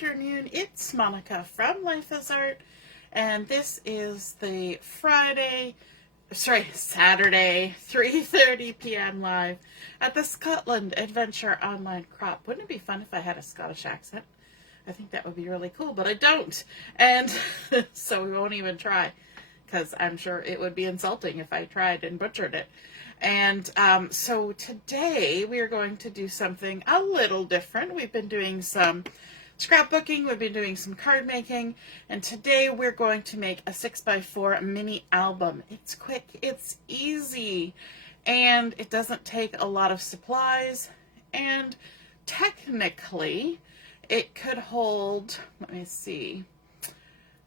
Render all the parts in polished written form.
afternoon. It's Monica from Life is Art, and this is the Saturday 3:30 p.m. live at the Scotland Adventure Online Crop. Wouldn't it be fun if I had a Scottish accent? I think that would be really cool, but I don't, and so we won't even try, because I'm sure it would be insulting if I tried and butchered it. And so today we are going to do something a little different. We've been doing some scrapbooking, we've been doing some card making, and today we're going to make a 6x4 mini album. It's quick, it's easy, and it doesn't take a lot of supplies, and technically it could hold, let me see,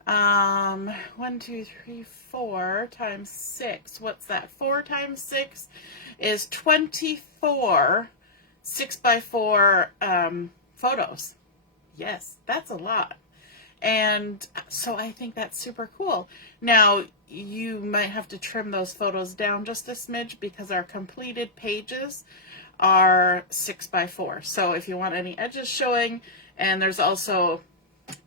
1, 2, 3, 4 times 6. What's that? 4 times 6 is 24 6x4 photos. Yes, that's a lot. And so I think that's super cool. Now, you might have to trim those photos down just a smidge because our completed pages are 6x4. So if you want any edges showing, and there's also,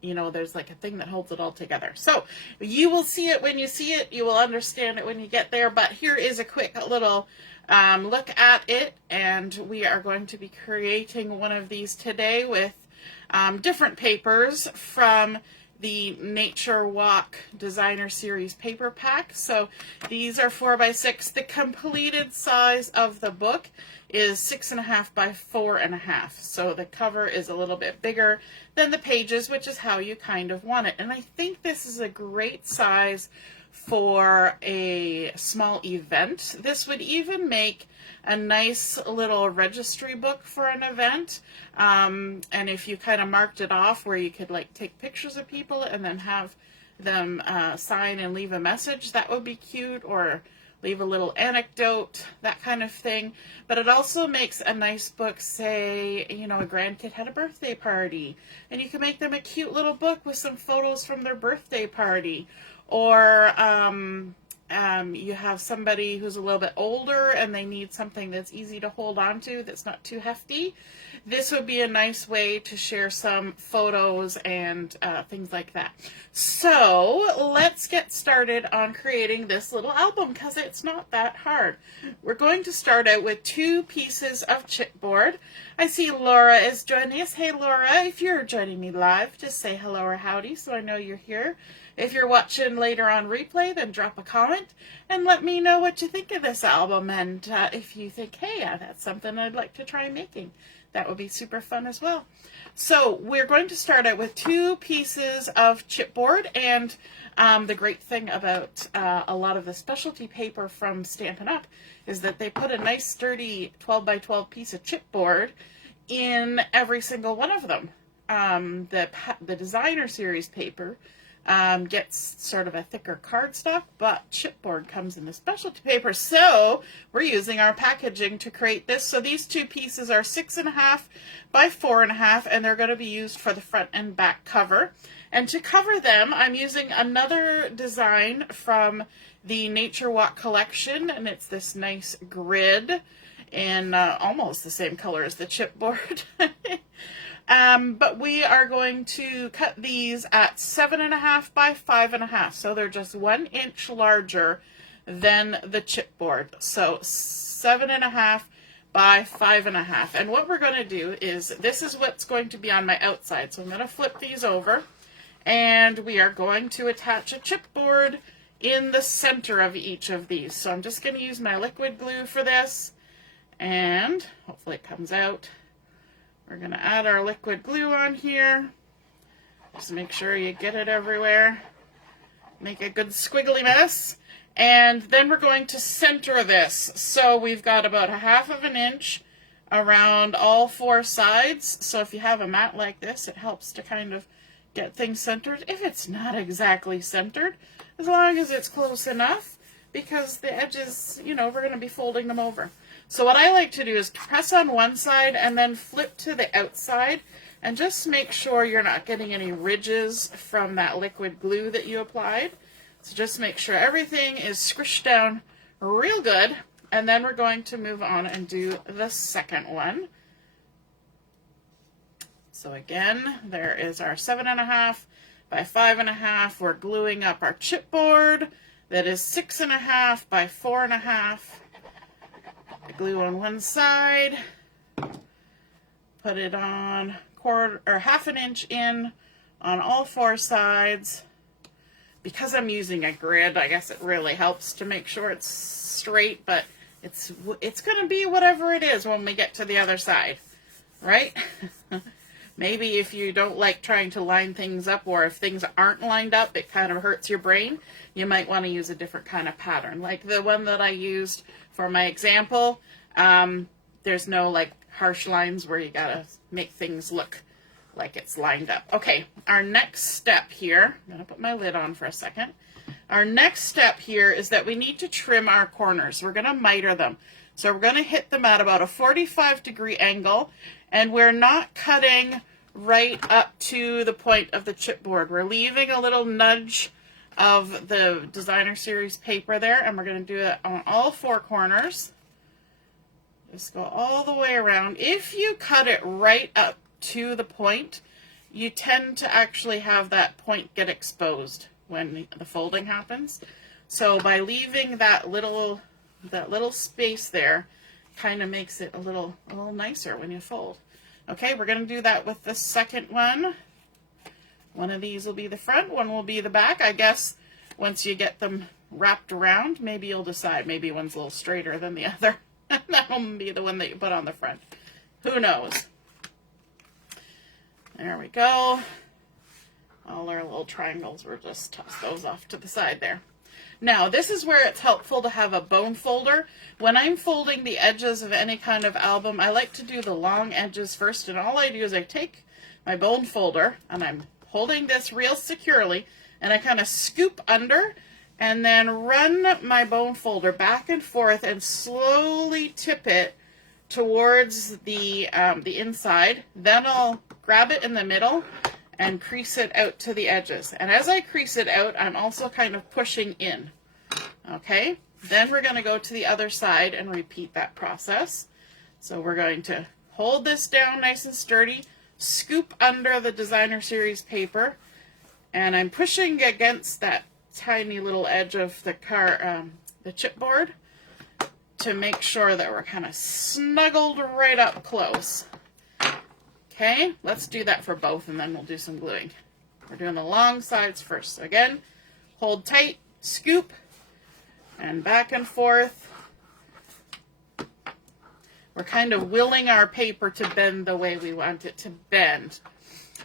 you know, there's like a thing that holds it all together. So you will see it when you see it. You will understand it when you get there. But here is a quick little look at it. And we are going to be creating one of these today with different papers from the Nature Walk Designer Series paper pack. So these are 4x6. The completed size of the book is 6.5 by 4.5. So the cover is a little bit bigger than the pages, which is how you kind of want it. And I think this is a great size for a small event. This would even make a nice little registry book for an event. And if you kind of marked it off where you could like take pictures of people and then have them sign and leave a message, that would be cute, or leave a little anecdote, that kind of thing. But it also makes a nice book, say, you know, a grandkid had a birthday party, and you can make them a cute little book with some photos from their birthday party. Or you have somebody who's a little bit older and they need something that's easy to hold on to, that's not too hefty. This would be a nice way to share some photos and things like that. So let's get started on creating this little album, because it's not that hard. We're going to start out with 2 pieces of chipboard. I see Laura is joining us. Hey Laura, if you're joining me live, just say hello or howdy so I know you're here. If you're watching later on replay, then drop a comment and let me know what you think of this album. And if you think, hey, that's something I'd like to try making, that would be super fun as well. So we're going to start out with 2 pieces of chipboard. And the great thing about a lot of the specialty paper from Stampin' Up! Is that they put a nice sturdy 12x12 piece of chipboard in every single one of them. The designer series paper gets sort of a thicker cardstock, but chipboard comes in the specialty paper. So we're using our packaging to create this. So these 2 pieces are 6.5 by 4.5, and they're going to be used for the front and back cover. And to cover them, I'm using another design from the Nature Walk collection, and it's this nice grid in almost the same color as the chipboard. But we are going to cut these at 7.5 by 5.5, so they're just 1 inch larger than the chipboard. So 7.5 by 5.5. And what we're going to do is, this is what's going to be on my outside. So I'm going to flip these over, and we are going to attach a chipboard in the center of each of these. So I'm just going to use my liquid glue for this, and hopefully it comes out. We're going to add our liquid glue on here. Just make sure you get it everywhere. Make a good squiggly mess. And then we're going to center this. So we've got about 1/2 inch around all 4 sides. So if you have a mat like this, it helps to kind of get things centered. If it's not exactly centered, as long as it's close enough, because the edges, you know, we're going to be folding them over. So what I like to do is press on one side and then flip to the outside, and just make sure you're not getting any ridges from that liquid glue that you applied. So just make sure everything is squished down real good, and then we're going to move on and do the second one. So again, there is our 7.5 by 5.5. We're gluing up our chipboard that is 6.5 by 4.5. Glue on one side, put it on quarter or half an inch in on all four sides. Because I'm using a grid, I guess it really helps to make sure it's straight, but it's going to be whatever it is when we get to the other side, right? Maybe if you don't like trying to line things up, or if things aren't lined up, it kind of hurts your brain, you might want to use a different kind of pattern. Like the one that I used for my example, there's no like harsh lines where you gotta make things look like it's lined up. Okay, our next step here, I'm gonna put my lid on for a second. Our next step here is that we need to trim our corners. We're gonna miter them. So we're gonna hit them at about a 45-degree angle, and we're not cutting right up to the point of the chipboard. We're leaving a little nudge of the designer series paper there, and we're gonna do it on all four corners. Just go all the way around. If you cut it right up to the point, you tend to actually have that point get exposed when the folding happens. So by leaving that little space there, kind of makes it a little nicer when you fold. Okay, we're going to do that with the second one. One of these will be the front, one will be the back. I guess once you get them wrapped around, maybe you'll decide. Maybe one's a little straighter than the other. That will be the one that you put on the front. Who knows? There we go. All our little triangles, we'll just toss those off to the side there. Now, this is where it's helpful to have a bone folder. When I'm folding the edges of any kind of album, I like to do the long edges first, and all I do is I take my bone folder, and I'm holding this real securely, and I kind of scoop under, and then run my bone folder back and forth and slowly tip it towards the inside. Then I'll grab it in the middle and crease it out to the edges. And as I crease it out, I'm also kind of pushing in. Okay? Then we're going to go to the other side and repeat that process. So we're going to hold this down nice and sturdy, scoop under the designer series paper, and I'm pushing against that tiny little edge of the chipboard to make sure that we're kind of snuggled right up close. Okay, let's do that for both, and then we'll do some gluing. We're doing the long sides first. So again, hold tight, scoop, and back and forth. We're kind of willing our paper to bend the way we want it to bend.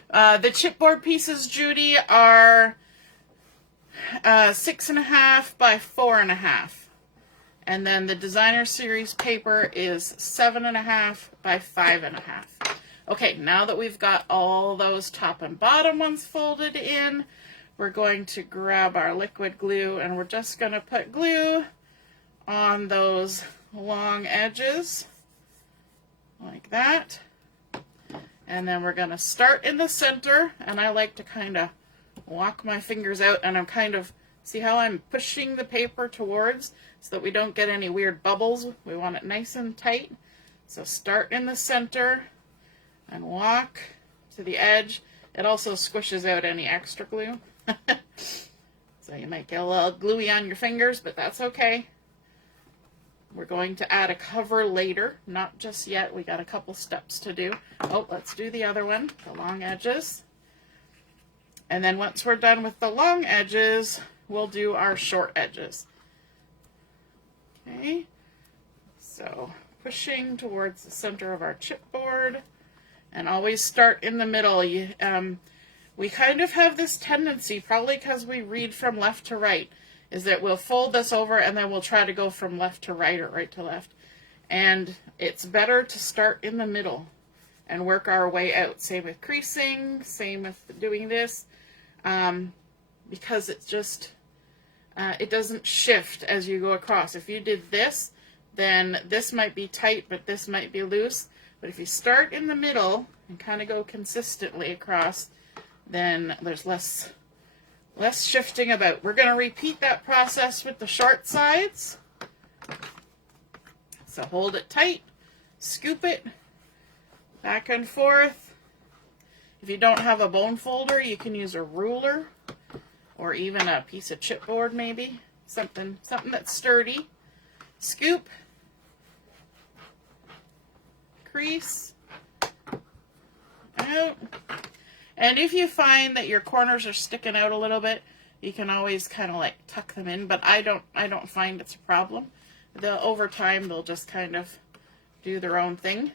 The chipboard pieces, Judy, are 6.5 by 4.5. And then the designer series paper is 7.5 by 5.5. Okay, now that we've got all those top and bottom ones folded in, we're going to grab our liquid glue, and we're just going to put glue on those long edges like that. And then we're going to start in the center, and I like to kind of walk my fingers out, and I'm kind of, see how I'm pushing the paper towards so that we don't get any weird bubbles. We want it nice and tight. So start in the center and walk to the edge. It also squishes out any extra glue. So you might get a little gluey on your fingers, but that's okay. We're going to add a cover later, not just yet. We got a couple steps to do. Oh, let's do the other one, the long edges. And then once we're done with the long edges, we'll do our short edges. Okay, so pushing towards the center of our chipboard, and always start in the middle. We kind of have this tendency, probably because we read from left to right, is that we'll fold this over and then we'll try to go from left to right or right to left. And it's better to start in the middle and work our way out. Same with creasing, same with doing this, because it's just, it doesn't shift as you go across. If you did this, then this might be tight, but this might be loose. But if you start in the middle and kind of go consistently across, then there's less shifting about. We're going to repeat that process with the short sides. So hold it tight, scoop it, back and forth, If you don't have a bone folder, you can use a ruler or even a piece of chipboard maybe. Something that's sturdy. Scoop. Crease. Out. And if you find that your corners are sticking out a little bit, you can always kind of like tuck them in, but I don't find it's a problem. Over time they'll just kind of do their own thing.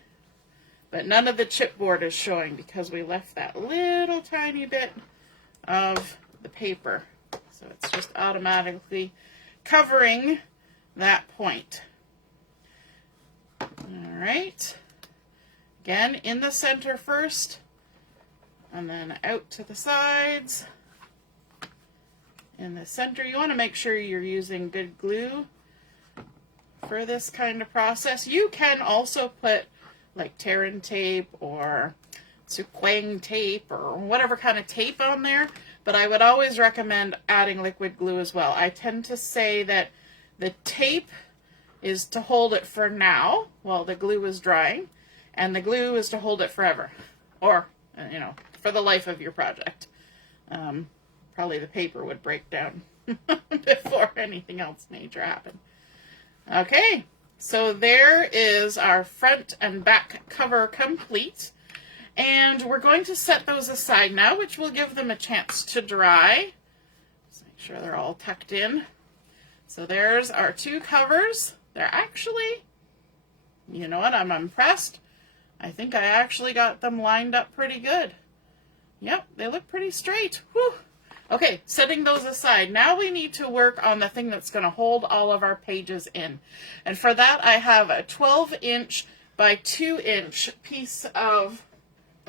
But none of the chipboard is showing because we left that little tiny bit of the paper. So it's just automatically covering that point. All right. Again, in the center first, and then out to the sides. In the center, you want to make sure you're using good glue for this kind of process. You can also put like Terran tape or Suquang tape or whatever kind of tape on there, but I would always recommend adding liquid glue as well. I tend to say that the tape is to hold it for now while the glue is drying, and the glue is to hold it forever, or you know, for the life of your project. Probably the paper would break down before anything else major happened. Okay, so there is our front and back cover complete. And we're going to set those aside now, which will give them a chance to dry. Just make sure they're all tucked in. So there's our two covers. They're actually, you know what, I'm impressed. I think I actually got them lined up pretty good. Yep, they look pretty straight. Whew. Okay, setting those aside. Now we need to work on the thing that's going to hold all of our pages in. And for that, I have a 12-inch by 2-inch piece of,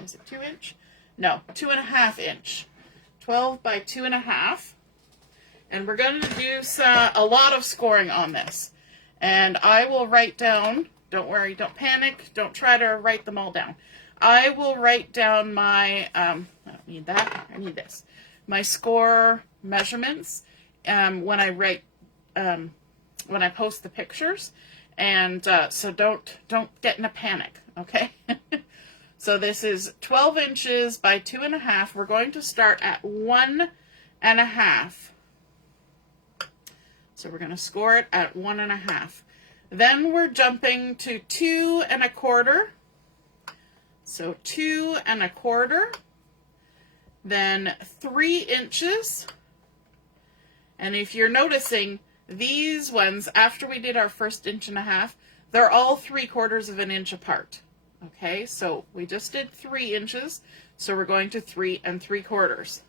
is it 2-inch? No, 2.5-inch. 12 by 2.5. And we're going to do a lot of scoring on this. And I will write down, don't worry, don't panic, don't try to write them all down. I will write down my, I don't need that, I need this. My score measurements when I write, when I post the pictures. And so don't get in a panic, okay? So this is 12 inches by 2.5. We're going to start at 1.5. So we're going to score it at 1.5. Then we're jumping to 2.25. So 2.25. Then 3 inches. And if you're noticing, these ones, after we did our first 1.5 inches, they're all 3/4 of an inch apart. Okay, so we just did 3 inches, so we're going to 3 3/4.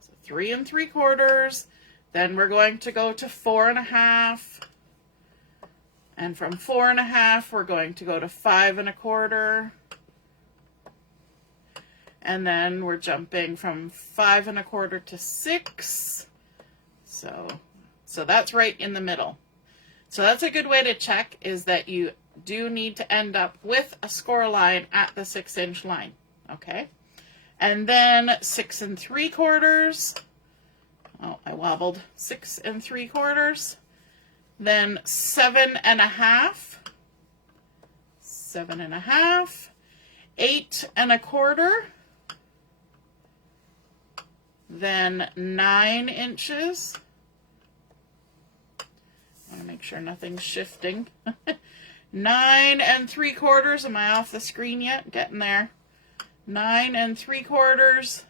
So 3 3/4, then we're going to go to 4.5, and from 4.5 we're going to go to 5.25, and then we're jumping from 5.25 to 6. So that's right in the middle. So that's a good way to check, is that you do need to end up with a score line at the 6-inch line, okay? And then 6 3/4. Oh, I wobbled. 6 3/4. Then 7.5. 7.5. 8.25. Then 9 inches. I want to make sure nothing's shifting. 9 3/4. Am I off the screen yet? Getting there. 9 3/4.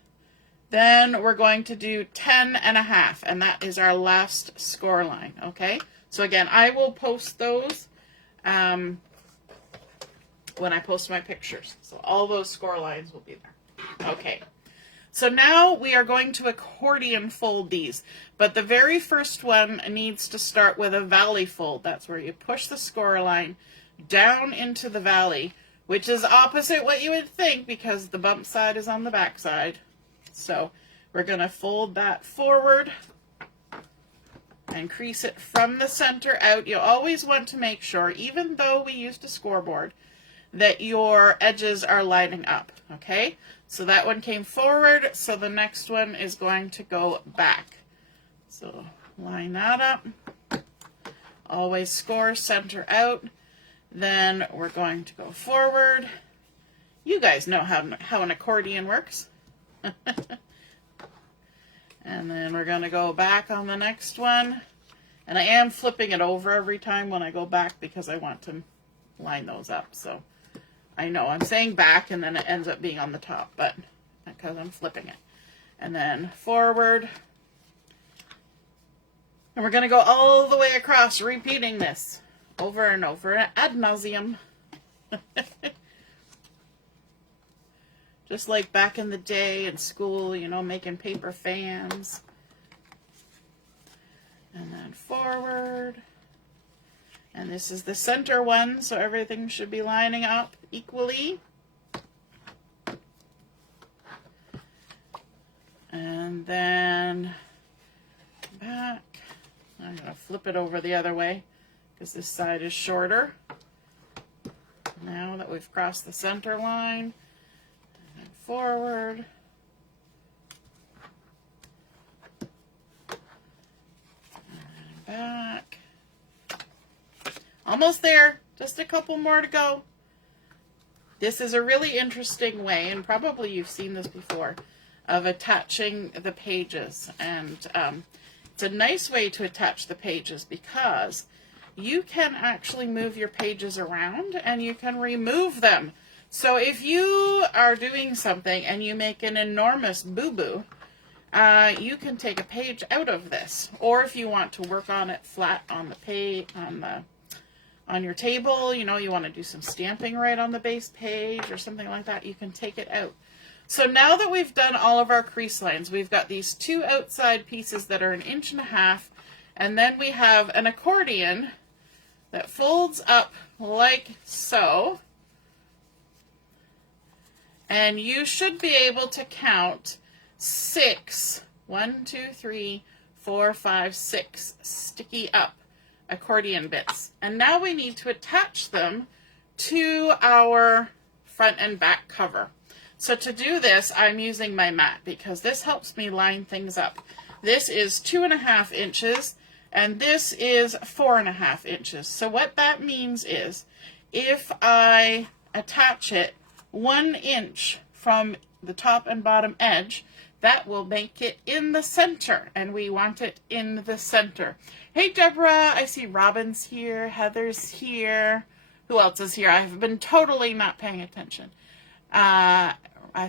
Then we're going to do 10.5, and that is our last score line. Okay. So again, I will post those when I post my pictures. So all those score lines will be there. Okay. So now we are going to accordion fold these, but the very first one needs to start with a valley fold. That's where you push the score line down into the valley, which is opposite what you would think because the bump side is on the back side. So we're going to fold that forward and crease it from the center out. You always want to make sure, even though we used a scoreboard, that your edges are lining up, okay? So that one came forward, so the next one is going to go back. So line that up. Always score center out. Then we're going to go forward. You guys know how an accordion works. And then we're going to go back on the next one. And I am flipping it over every time when I go back because I want to line those up. So I know I'm saying back and then it ends up being on the top, but because I'm flipping it. And then forward. And we're going to go all the way across, repeating this over and over ad nauseum. Just like back in the day in school, you know, making paper fans. And then forward. And this is the center one, so everything should be lining up equally. And then back. I'm going to flip it over the other way because this side is shorter. Now that we've crossed the center line, and forward. And back. Almost there. Just a couple more to go. This is a really interesting way, and probably you've seen this before, of attaching the pages. And it's a nice way to attach the pages because you can actually move your pages around and you can remove them. So if you are doing something and you make an enormous boo-boo, you can take a page out of this. Or if you want to work on it flat on the page, on your table, you know, you want to do some stamping right on the base page or something like that, you can take it out. So now that we've done all of our crease lines, we've got these two outside pieces that are 1.5 inches, and then we have an accordion that folds up like so. And you should be able to count 6, 1, 2, 3, 4, 5, 6 sticky up accordion bits. And now we need to attach them to our front and back cover. So to do this, I'm using my mat because this helps me line things up. This is 2.5 inches and this is 4.5 inches. So what that means is if I attach it 1 inch from the top and bottom edge, that will make it in the center, and we want it in the center. Hey Deborah, I see Robin's here, Heather's here. Who else is here? I've been totally not paying attention. I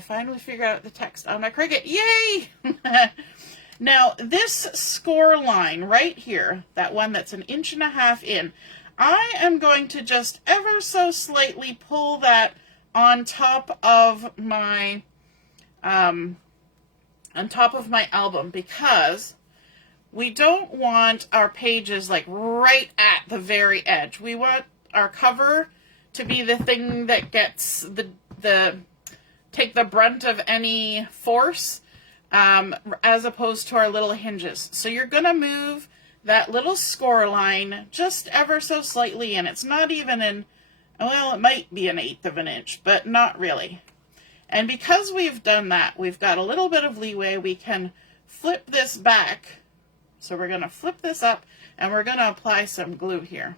finally figured out the text on my Cricut. Yay! Now, this score line right here, that one that's 1.5 inches in, I am going to just ever so slightly pull that on top of my album because we don't want our pages like right at the very edge. We want our cover to be the thing that gets take the brunt of any force, as opposed to our little hinges. So you're going to move that little score line just ever so slightly, and it's not even in, well, it might be 1/8 of an inch, but not really. And because we've done that, we've got a little bit of leeway. We can flip this back. So we're going to flip this up, and we're going to apply some glue here.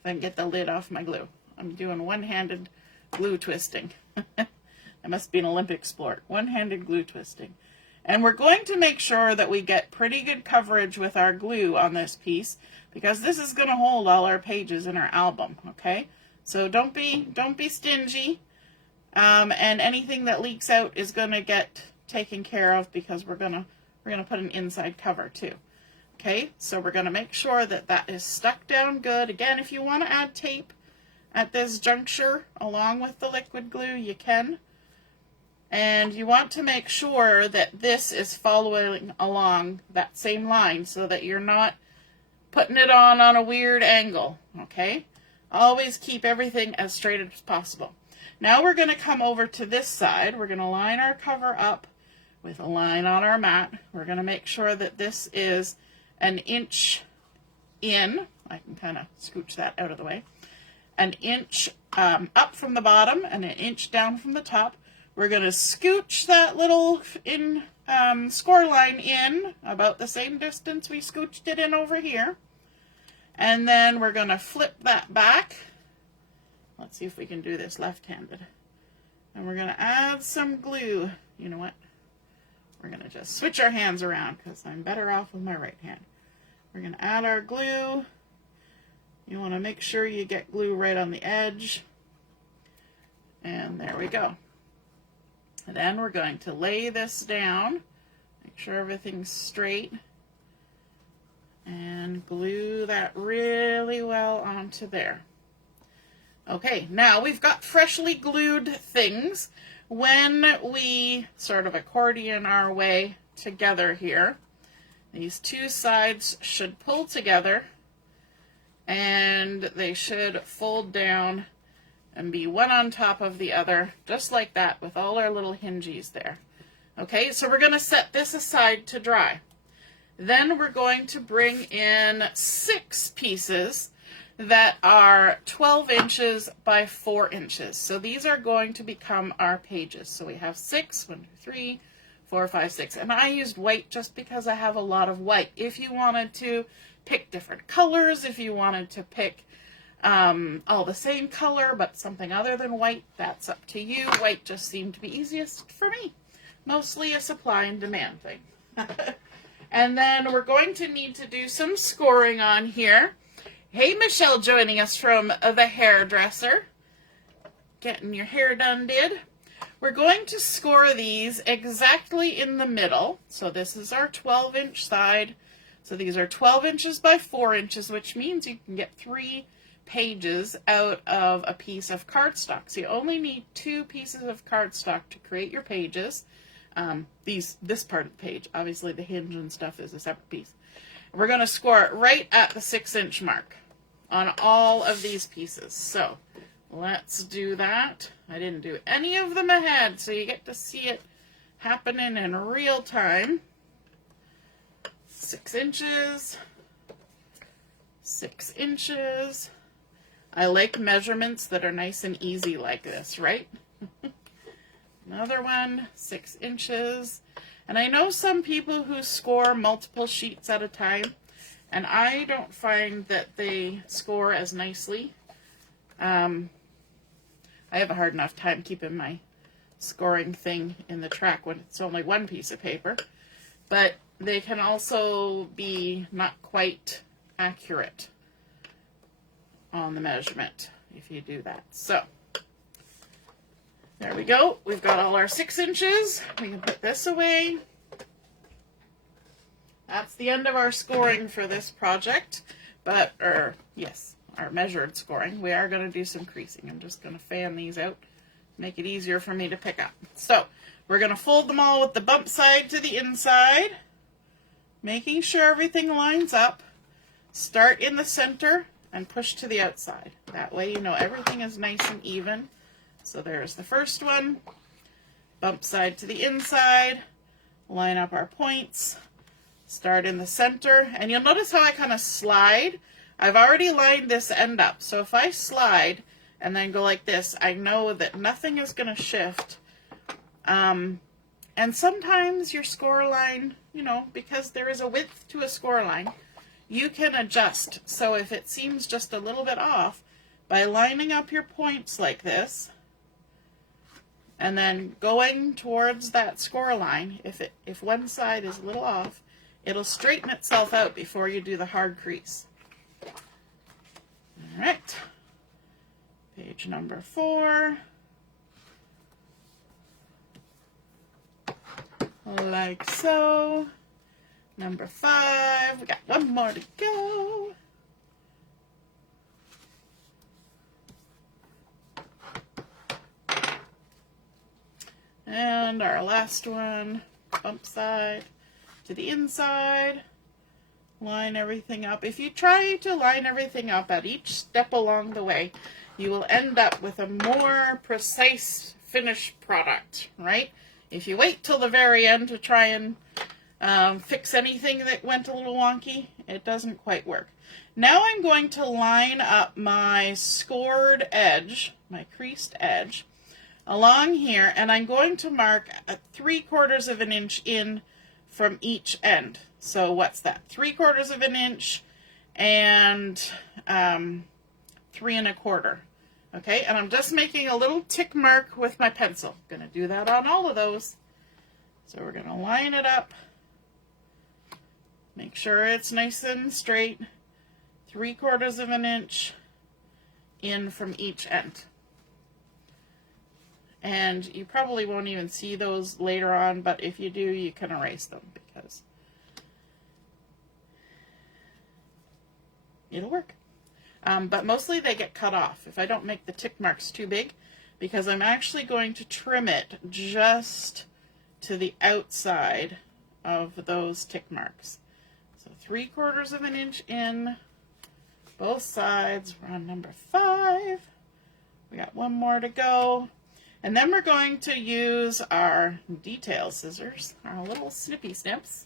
If I can get the lid off my glue. I'm doing one-handed glue twisting. I must be an Olympic sport. One-handed glue twisting. And we're going to make sure that we get pretty good coverage with our glue on this piece, because this is going to hold all our pages in our album, okay? So don't be stingy. And anything that leaks out is going to get taken care of because we're going to put an inside cover too. Okay? So we're going to make sure that that is stuck down good. Again, if you want to add tape at this juncture along with the liquid glue, you can. And you want to make sure that this is following along that same line so that you're not putting it on a weird angle, okay? Always keep everything as straight as possible. Now we're going to come over to this side. We're going to line our cover up with a line on our mat. We're going to make sure that this is 1 inch in. I can kind of scooch that out of the way. 1 inch up from the bottom and 1 inch down from the top. We're going to scooch that little score line in about the same distance we scooched it in over here. And then we're going to flip that back Let's see if we can do this left-handed. And we're going to add some glue. You know what? We're going to just switch our hands around because I'm better off with my right hand. We're going to add our glue. You want to make sure you get glue right on the edge. And there we go. And then we're going to lay this down. Make sure everything's straight. And glue that really well onto there. Okay, now we've got freshly glued things. When we sort of accordion our way together here, these two sides should pull together and they should fold down and be one on top of the other, just like that, with all our little hinges there. Okay, so we're going to set this aside to dry. Then we're going to bring in 6 pieces that are 12 inches by 4 inches. So these are going to become our pages. So we have 6, 1, 2, 3, 4, 5, 6. And I used white just because I have a lot of white. If you wanted to pick different colors, if you wanted to pick all the same color but something other than white, that's up to you. White just seemed to be easiest for me. Mostly a supply and demand thing. And then we're going to need to do some scoring on here. Hey, Michelle, joining us from the hairdresser. Getting your hair done, did. We're going to score these exactly in the middle. So this is our 12-inch side. So these are 12 inches by 4 inches, which means you can get 3 pages out of a piece of cardstock. So you only need 2 pieces of cardstock to create your pages. This part of the page, obviously the hinge and stuff is a separate piece. We're going to score it right at the 6-inch mark on all of these pieces. So let's do that. I didn't do any of them ahead, so you get to see it happening in real time. 6 inches, 6 inches. I like measurements that are nice and easy like this, right? Another one, 6 inches. And I know some people who score multiple sheets at a time, and I don't find that they score as nicely. I have a hard enough time keeping my scoring thing in the track when it's only one piece of paper. But they can also be not quite accurate on the measurement if you do that. So there we go. We've got all our 6 inches. We can put this away. That's the end of our scoring for this project. But, yes, our measured scoring. We are going to do some creasing. I'm just going to fan these out, make it easier for me to pick up. So we're going to fold them all with the bump side to the inside, making sure everything lines up. Start in the center and push to the outside. That way you know everything is nice and even. So there's the first one. Bump side to the inside. Line up our points. Start in the center. And you'll notice how I kind of slide. I've already lined this end up. So if I slide and then go like this, I know that nothing is going to shift. And sometimes your score line, you know, because there is a width to a score line, you can adjust. So if it seems just a little bit off, by lining up your points like this, and then going towards that score line, if one side is a little off, it'll straighten itself out before you do the hard crease. All right, page number 4. Like so. Number 5, we got one more to go. And our last one, bump side to the inside, line everything up. If you try to line everything up at each step along the way, you will end up with a more precise finished product, right? If you wait till the very end to try and fix anything that went a little wonky, it doesn't quite work. Now I'm going to line up my scored edge, my creased edge, along here, and I'm going to mark a 3/4 of an inch in from each end. So what's that? 3/4 of an inch and 3 1/4. Okay, and I'm just making a little tick mark with my pencil. Going to do that on all of those. So we're going to line it up. Make sure it's nice and straight. 3/4 of an inch in from each end. And you probably won't even see those later on, but if you do, you can erase them because it'll work. But mostly they get cut off if I don't make the tick marks too big, because I'm actually going to trim it just to the outside of those tick marks. So 3/4 of an inch in both sides. We're on number 5. We got one more to go. And then we're going to use our detail scissors, our little snippy snips,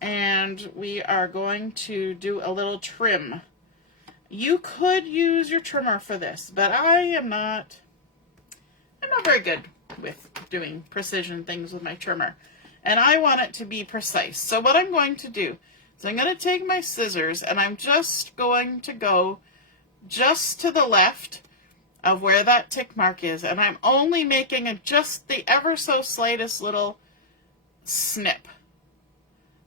and we are going to do a little trim. You could use your trimmer for this, but I'm not very good with doing precision things with my trimmer, and I want it to be precise. So what I'm going to do is I'm going to take my scissors and I'm just going to go just to the left of where that tick mark is, and I'm only making just the ever so slightest little snip.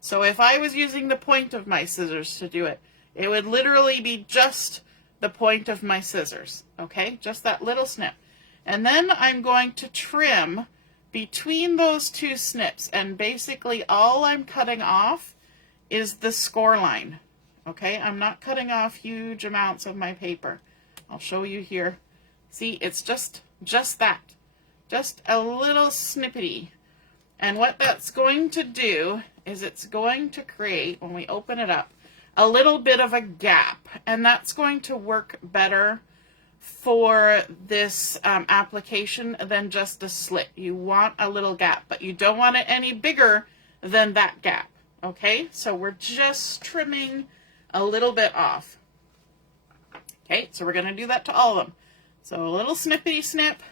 So if I was using the point of my scissors to do it, it would literally be just the point of my scissors, okay? Just that little snip. And then I'm going to trim between those two snips, and basically all I'm cutting off is the score line, okay? I'm not cutting off huge amounts of my paper. I'll show you here. See, it's just that. Just a little snippety. And what that's going to do is it's going to create, when we open it up, a little bit of a gap. And that's going to work better for this application than just a slit. You want a little gap, but you don't want it any bigger than that gap. Okay, so we're just trimming a little bit off. Okay, so we're going to do that to all of them. So a little snippety snip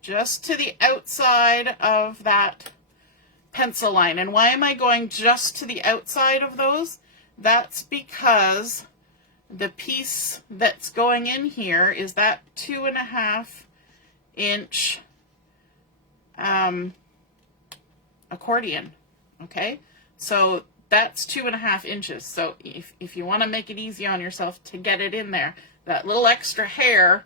just to the outside of that pencil line. And why am I going just to the outside of those? That's because the piece that's going in here is that 2.5 inch accordion. Okay, so that's 2.5 inches. So if you want to make it easy on yourself to get it in there, that little extra hair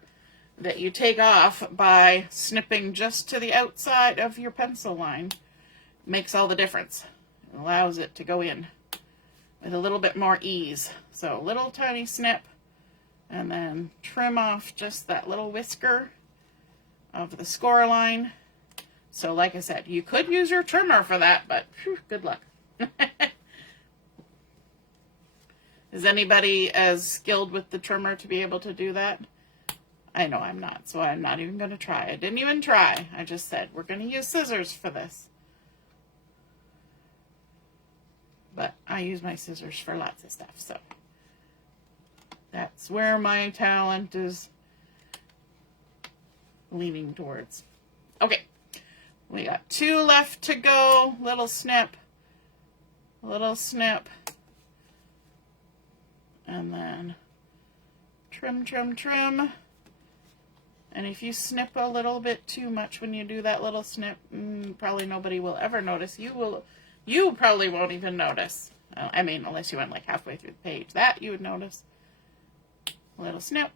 that you take off by snipping just to the outside of your pencil line makes all the difference. It allows it to go in with a little bit more ease. So little tiny snip, and then trim off just that little whisker of the score line. So like I said, you could use your trimmer for that, but whew, good luck. Is anybody as skilled with the trimmer to be able to do that? I know I'm not, so I'm not even going to try. I didn't even try. I just said we're going to use scissors for this. But I use my scissors for lots of stuff, so that's where my talent is leaning towards. Okay, we got 2 left to go. Little snip, and then trim, trim, trim. And if you snip a little bit too much when you do that little snip, probably nobody will ever notice. You probably won't even notice. I mean, unless you went like halfway through the page. That you would notice. Little snip.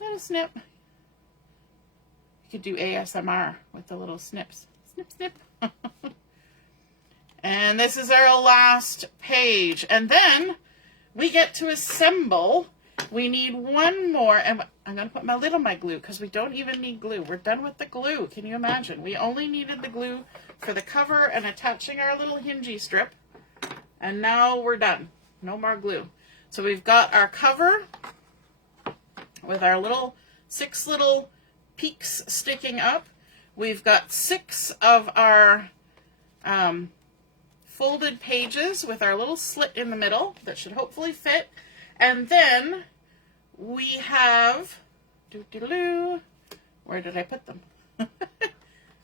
Little snip. You could do ASMR with the little snips. Snip, snip. And this is our last page. And then we get to assemble. We need one more, and I'm going to put my lid on my glue because we don't even need glue. We're done with the glue. Can you imagine? We only needed the glue for the cover and attaching our little hingey strip, and now we're done. No more glue. So we've got our cover with our 6 little peaks sticking up. We've got 6 of our folded pages with our little slit in the middle that should hopefully fit. And then we have, where did I put them?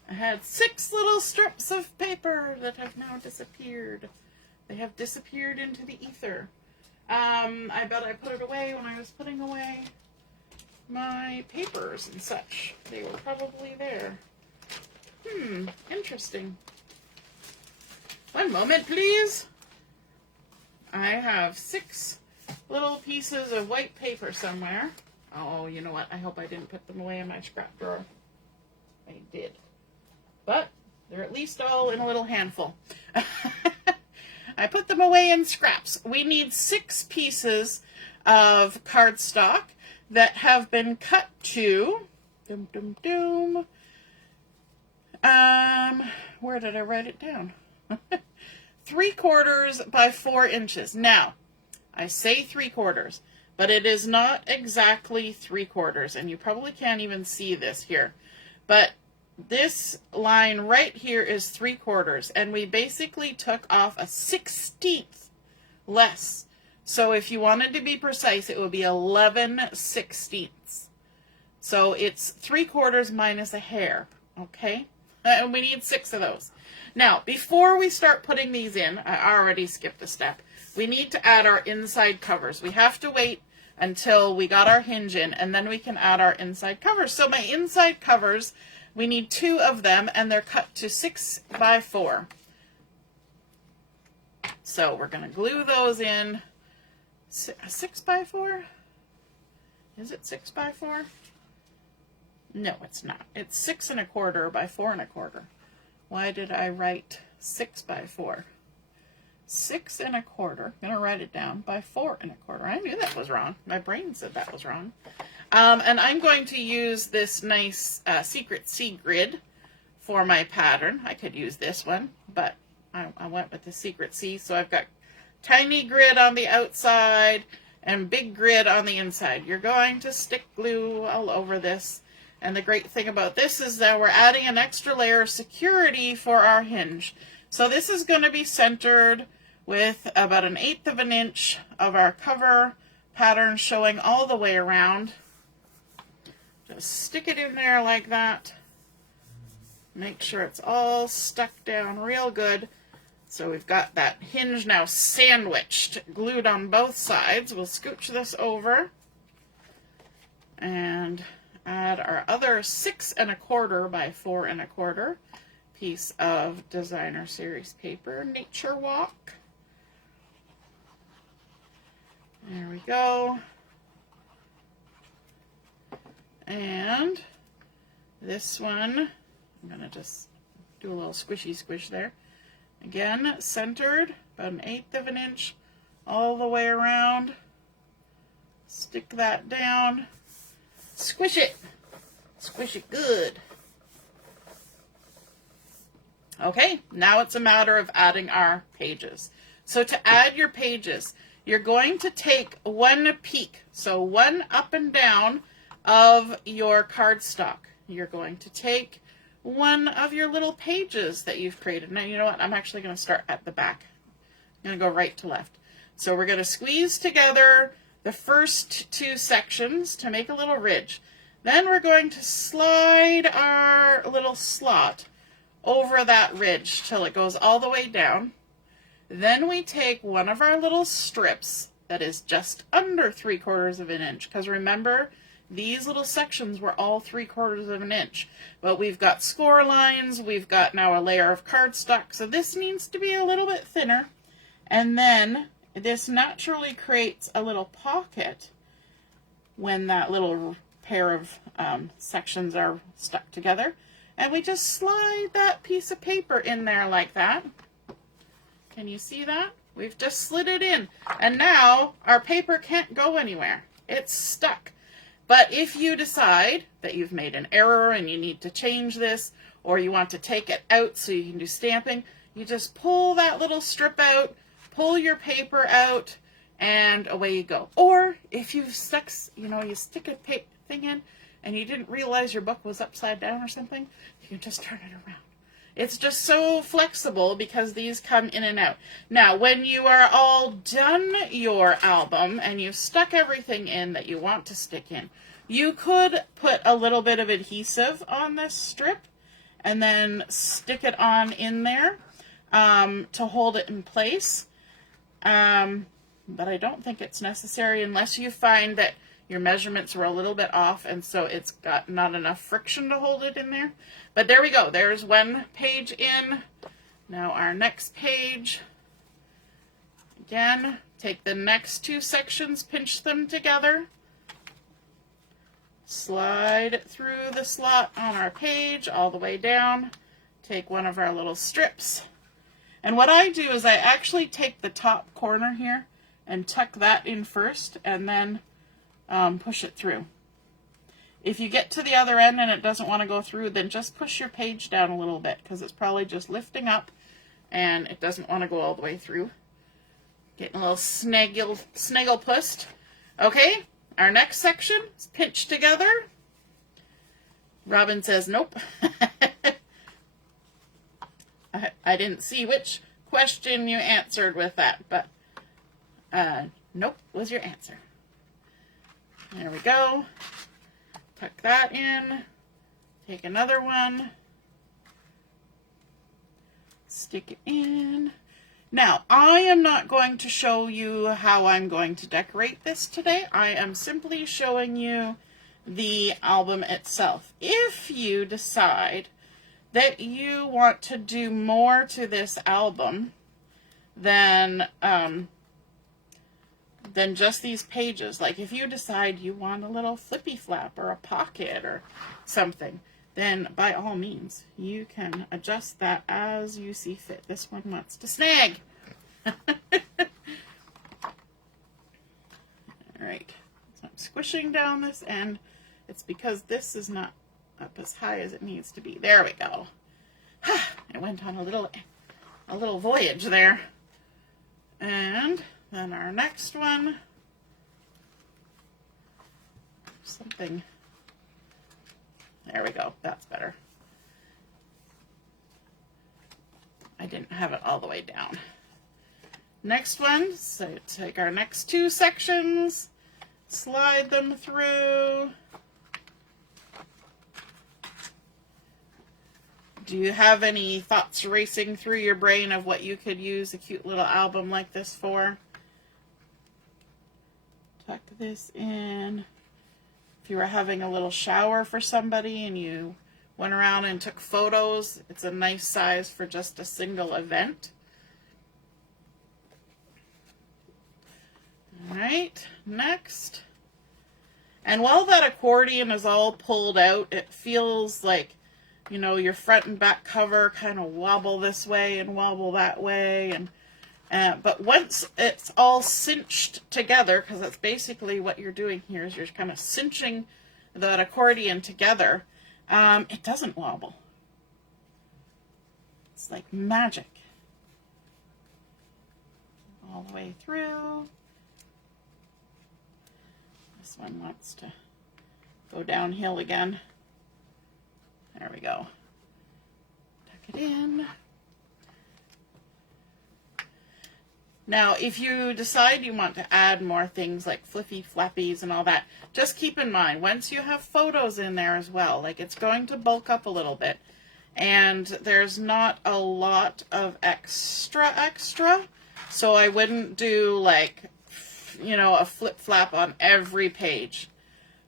I had 6 little strips of paper that have now disappeared. They have disappeared into the ether. I bet I put it away when I was putting away my papers and such. They were probably there. Interesting. One moment, please. I have 6 little pieces of white paper somewhere. Oh, you know what? I hope I didn't put them away in my scrap drawer. I did. But they're at least all in a little handful. I put them away in scraps. We need 6 pieces of cardstock that have been cut to, where did I write it down? 3/4 by 4 inches. Now, I say 3/4, but it is not exactly 3/4, and you probably can't even see this here. But this line right here is 3/4, and we basically took off a 1/16 less. So if you wanted to be precise, it would be 11/16. So it's 3/4 minus a hair, okay? And we need 6 of those. Now, before we start putting these in, I already skipped a step. We need to add our inside covers. We have to wait until we got our hinge in, and then we can add our inside covers. So my inside covers, we need 2 of them, and they're cut to 6 by 4. So we're going to glue those in. 6 by 4? Is it 6 by 4? No, it's not. It's 6 1/4 by 4 1/4. Why did I write 6 by 4? 6 1/4. I'm going to write it down by 4 1/4. I knew that was wrong. My brain said that was wrong. And I'm going to use this nice Secret C grid for my pattern. I could use this one, but I went with the Secret C. So I've got tiny grid on the outside and big grid on the inside. You're going to stick glue all over this. And the great thing about this is that we're adding an extra layer of security for our hinge. So this is going to be centered with about 1/8 of an inch of our cover pattern showing all the way around. Just stick it in there like that. Make sure it's all stuck down real good. So we've got that hinge now sandwiched, glued on both sides. We'll scooch this over and add our other 6 1/4 by 4 1/4 piece of Designer Series paper, Nature Walk. There we go. And this one, I'm going to just do a little squishy squish there. Again, centered, about 1/8 of an inch all the way around. Stick that down. Squish it. Squish it good. Okay, now it's a matter of adding our pages. So to add your pages, you're going to take one peak, so one up and down of your cardstock. You're going to take one of your little pages that you've created. Now, you know what? I'm actually going to start at the back. I'm going to go right to left. So we're going to squeeze together the first 2 sections to make a little ridge. Then we're going to slide our little slot over that ridge till it goes all the way down. Then we take one of our little strips that is just under 3/4 of an inch, because remember, these little sections were all 3/4 of an inch. But we've got score lines, we've got now a layer of cardstock, so this needs to be a little bit thinner. And then this naturally creates a little pocket when that little pair of sections are stuck together. And we just slide that piece of paper in there like that. Can you see that? We've just slid it in. And now our paper can't go anywhere. It's stuck. But if you decide that you've made an error and you need to change this, or you want to take it out so you can do stamping, you just pull that little strip out, pull your paper out, and away you go. Or if you've stuck, you stick a thing in and you didn't realize your book was upside down or something, you can just turn it around. It's just so flexible because these come in and out. Now, when you are all done your album and you've stuck everything in that you want to stick in, you could put a little bit of adhesive on this strip and then stick it on in there to hold it in place. But I don't think it's necessary unless you find that your measurements were a little bit off, and so it's got not enough friction to hold it in there. But there we go. There's one page in. Now our next page. Again, take the next two sections, pinch them together. Slide through the slot on our page all the way down. Take one of our little strips. And what I do is I actually take the top corner here and tuck that in first and then push it through. If you get to the other end and it doesn't want to go through, then just push your page down a little bit because it's probably just lifting up and it doesn't want to go all the way through. Getting a little snaggle-pussed. Okay, our next section is pinched together. Robin says nope. I didn't see which question you answered with that, but nope was your answer. There we go. Tuck that in. Take another one. Stick it in. Now, I am not going to show you how I'm going to decorate this today. I am simply showing you the album itself. If you decide that you want to do more to this album than just these pages, like if you decide you want a little flippy flap or a pocket or something, then by all means, you can adjust that as you see fit. This one wants to snag. All right, so I'm squishing down this end. It's because this is not up as high as it needs to be. There we go. It went on a little voyage there. And then our next one, something. There we go. That's better. I didn't have it all the way down. Next one, so take our next two sections, slide them through. Do you have any thoughts racing through your brain of what you could use a cute little album like this for? Tuck this in. If you were having a little shower for somebody and you went around and took photos, it's a nice size for just a single event. All right, next. And while that accordion is all pulled out, it feels like, you know, your front and back cover kind of wobble this way and wobble that way. But once it's all cinched together, because that's basically what you're doing here, is you're kind of cinching that accordion together, it doesn't wobble. It's like magic. All the way through. This one wants to go downhill again. There we go. Tuck it in. Now, if you decide you want to add more things like flippy flappies and all that, just keep in mind, once you have photos in there as well, like it's going to bulk up a little bit. And there's not a lot of extra. So I wouldn't do like, you know, a flip flap on every page.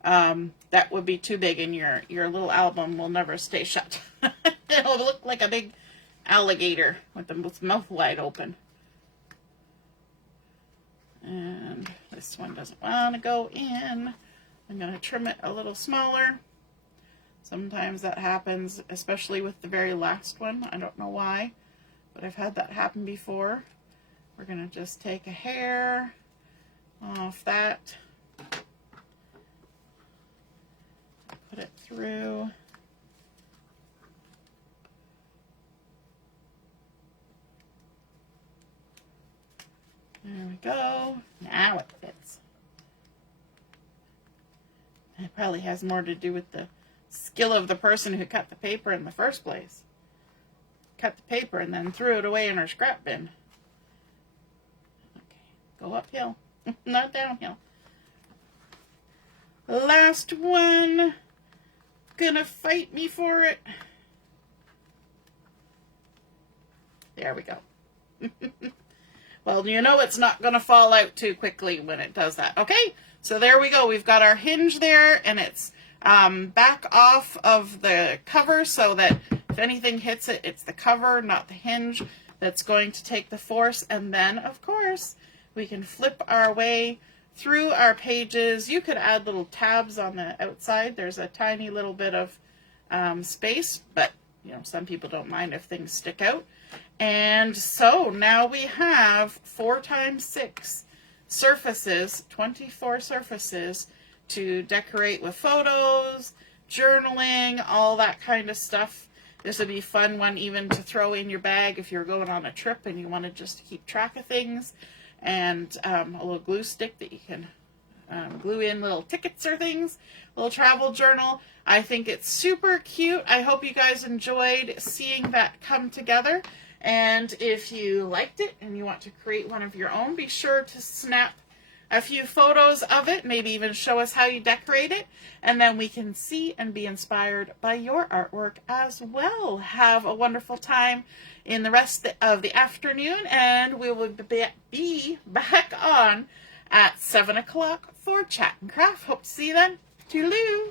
That would be too big and your little album will never stay shut. It'll look like a big alligator with the mouth wide open. And this one doesn't want to go in. I'm going to trim it a little smaller. Sometimes that happens, especially with the very last one. I don't know why, but I've had that happen before. We're going to just take a hair off that. Put it through. There we go. Now it fits. It probably has more to do with the skill of the person who cut the paper in the first place. Cut the paper and then threw it away in her scrap bin. Okay, go uphill, not downhill. Last one. Gonna fight me for it. There we go. Well, you know it's not going to fall out too quickly when it does that. Okay, So there we go. We've got our hinge there, and it's back off of the cover so that if anything hits it, it's the cover, not the hinge, that's going to take the force. And then, of course, we can flip our way through our pages. You could add little tabs on the outside. There's a tiny little bit of space, but you know, some people don't mind if things stick out. And so now we have 4 times 6 surfaces, 24 surfaces to decorate with photos, journaling, all that kind of stuff. This would be a fun one even to throw in your bag if you're going on a trip and you want to just keep track of things. And a little glue stick that you can glue in little tickets or things, a little travel journal. I think it's super cute. I hope you guys enjoyed seeing that come together. And if you liked it and you want to create one of your own, be sure to snap a few photos of it, maybe even show us how you decorate it, and then we can see and be inspired by your artwork as well. Have a wonderful time in the rest of the afternoon, and we will be back on at 7 o'clock for Chat and Craft. Hope to see you then. Toodaloo!